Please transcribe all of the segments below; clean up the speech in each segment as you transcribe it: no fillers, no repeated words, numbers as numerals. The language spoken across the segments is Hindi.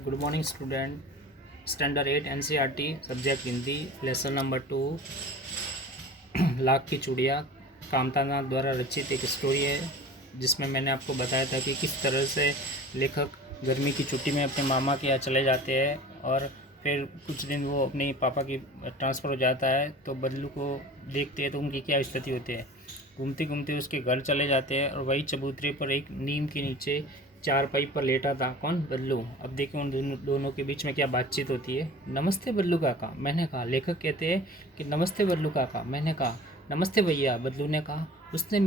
Good morning student. Standard 8 NCERT subject Hindi lesson number 2 lakh की चूड़ियाँ कामतानाथ द्वारा रचित एक स्टोरी है, जिसमें मैंने आपको बताया था कि किस तरह से लेखक गर्मी की छुट्टी में अपने मामा के यहाँ चले जाते हैं और फिर कुछ दिन वो अपने पापा की ट्रांसफ़र हो जाता है तो बदलू को देखते हैं तो उनकी क्या स्थिति होती है। घूमते घूमते उसके घर चले जाते हैं और वही चबूतरे पर एक नीम के नीचे चारपाई पर लेटा था कौन? बल्लू। अब देखिए उन दोनों के बीच में क्या बातचीत होती है। नमस्ते बल्लू काका, मैंने कहा। लेखक कहते हैं कि नमस्ते बल्लू काका, मैंने कहा। नमस्ते भैया, बल्लू ने कहा। उसने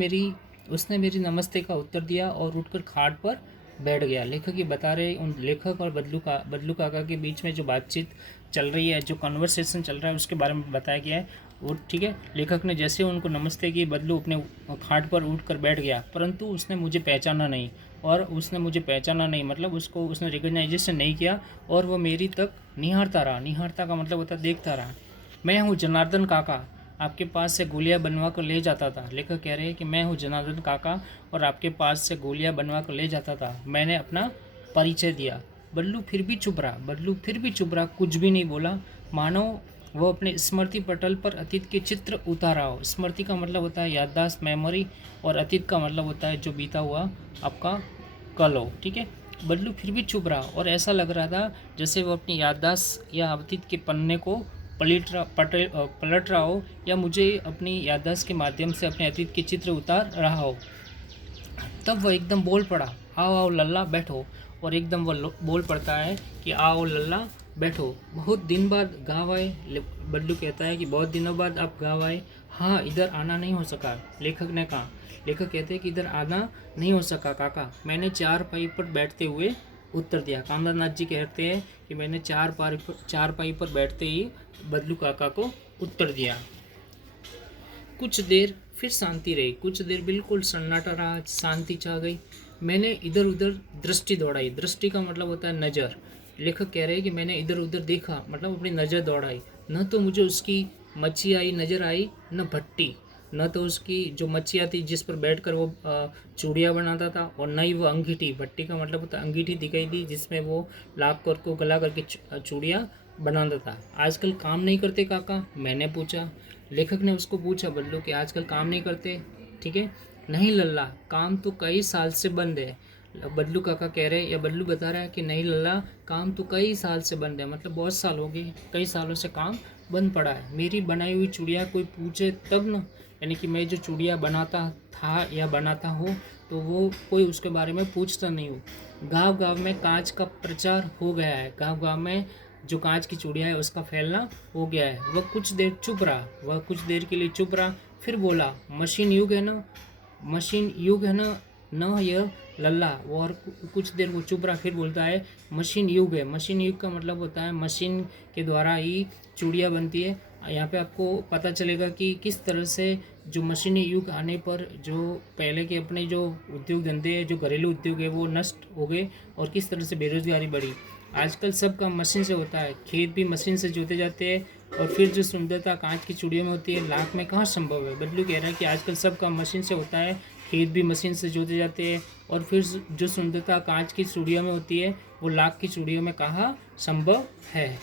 मेरी नमस्ते का उत्तर दिया और उठकर खाट पर बैठ गया। लेखक ये बता रहे उन लेखक और बल्लू काका के बीच में जो बातचीत चल रही है, जो कन्वर्सेशन चल रहा है, उसके बारे में बताया गया है। वो ठीक है। लेखक ने जैसे उनको नमस्ते की, बदलू अपने खाट पर उठकर बैठ गया, परंतु उसने मुझे पहचाना नहीं, मतलब उसने रिकग्नाइजेशन नहीं किया और वो मेरी तक निहारता रहा। निहारता का मतलब होता है देखता रहा। मैं हूँ जनार्दन काका, आपके पास से गोलियां बनवा कर ले जाता था। लेखक कह रहे हैं कि मैं हूँ जनार्दन काका और आपके पास से गोलियां बनवा कर ले जाता था। मैंने अपना परिचय दिया। बल्लू फिर भी चुप रहा, कुछ भी नहीं बोला, मानो वो अपने स्मृति पटल पर अतीत के चित्र उतारा हो। स्मृति का मतलब होता है याददाश्त, मेमोरी, और अतीत का मतलब होता है जो बीता हुआ आपका कल हो। ठीक है। बल्लू फिर भी चुप रहा और ऐसा लग रहा था जैसे वो अपनी याददाश्त या अतीत के पन्ने को पलट रहा हो या मुझे अपनी याददाश्त के माध्यम से अपने अतीत के चित्र उतार रहा हो। तब वह एकदम बोल पड़ा, आओ आओ लल्ला बैठो। और एकदम वह बोल पड़ता है कि आओ लल्ला बैठो। बहुत दिन बाद गाँव आए। बल्लू कहता है कि बहुत दिनों बाद आप गाँव आए। हाँ, इधर आना नहीं हो सका, लेखक ने कहा। लेखक कहते हैं कि इधर आना नहीं हो सका काका, मैंने चारपाई पर बैठते हुए उत्तर दिया। कामराज जी कहते हैं कि मैंने चारपाई पर बैठते ही बदलू काका को उत्तर दिया। कुछ देर फिर शांति रही, कुछ देर बिल्कुल सन्नाटा रहा, शांति छा गई। मैंने इधर उधर दृष्टि दौड़ाई। दृष्टि का मतलब होता है नज़र। लेखक कह रहे हैं कि मैंने इधर उधर देखा, मतलब अपनी नज़र दौड़ाई। न तो मुझे उसकी मच्छी आई नज़र आई, न भट्टी, न तो उसकी जो मच्छियाँ थी जिस पर बैठकर वो चूड़ियाँ बनाता था, और न ही वो अंगीठी। भट्टी का मतलब होता है अंगीठी दिखाई दी जिसमें वो लाख कर को गला करके चूड़ियाँ बनाता था। आजकल काम नहीं करते काका, मैंने पूछा। लेखक ने उसको पूछा, बल्लू कि आजकल काम नहीं करते? ठीक है। नहीं लल्ला, काम तो कई साल से बंद है। बल्लू काका कह रहे या बल्लू बता रहा है कि नहीं लल्ला, काम तो कई साल से बंद है, मतलब बहुत साल हो गए, कई सालों से काम बंद पड़ा है। मेरी बनाई हुई चूड़ियाँ कोई पूछे तब न, यानी कि मैं जो चूड़ियाँ बनाता था या बनाता हो तो वो कोई उसके बारे में पूछता नहीं हो। गांव गांव में कांच का प्रचार हो गया है, गांव गांव में जो कांच की चूड़ियाँ है उसका फैलना हो गया है। वह कुछ देर के लिए चुप रहा, फिर बोला, मशीन युग है ना न यह लल्ला। और कुछ देर वो चुप रहा, फिर बोलता है मशीन युग है। मशीन युग का मतलब होता है मशीन के द्वारा ही चूड़ियाँ बनती है। यहाँ पे आपको पता चलेगा कि किस तरह से जो मशीनी युग आने पर जो पहले के अपने जो उद्योग धंधे, जो घरेलू उद्योग है, वो नष्ट हो गए और किस तरह से बेरोजगारी बढ़ी। आजकल सब काम मशीन से होता है, खेत भी मशीन से जोते जाते हैं, और फिर जो सुंदरता कांच की चूड़ियों में होती है लाख में कहाँ संभव है। बदलू कह रहा है कि आजकल सब काम मशीन से होता है, खेत भी मशीन से जोते जाते हैं, और फिर जो सुंदरता कांच की चूड़ियों में होती है वो लाख की चूड़ियों में कहाँ संभव है।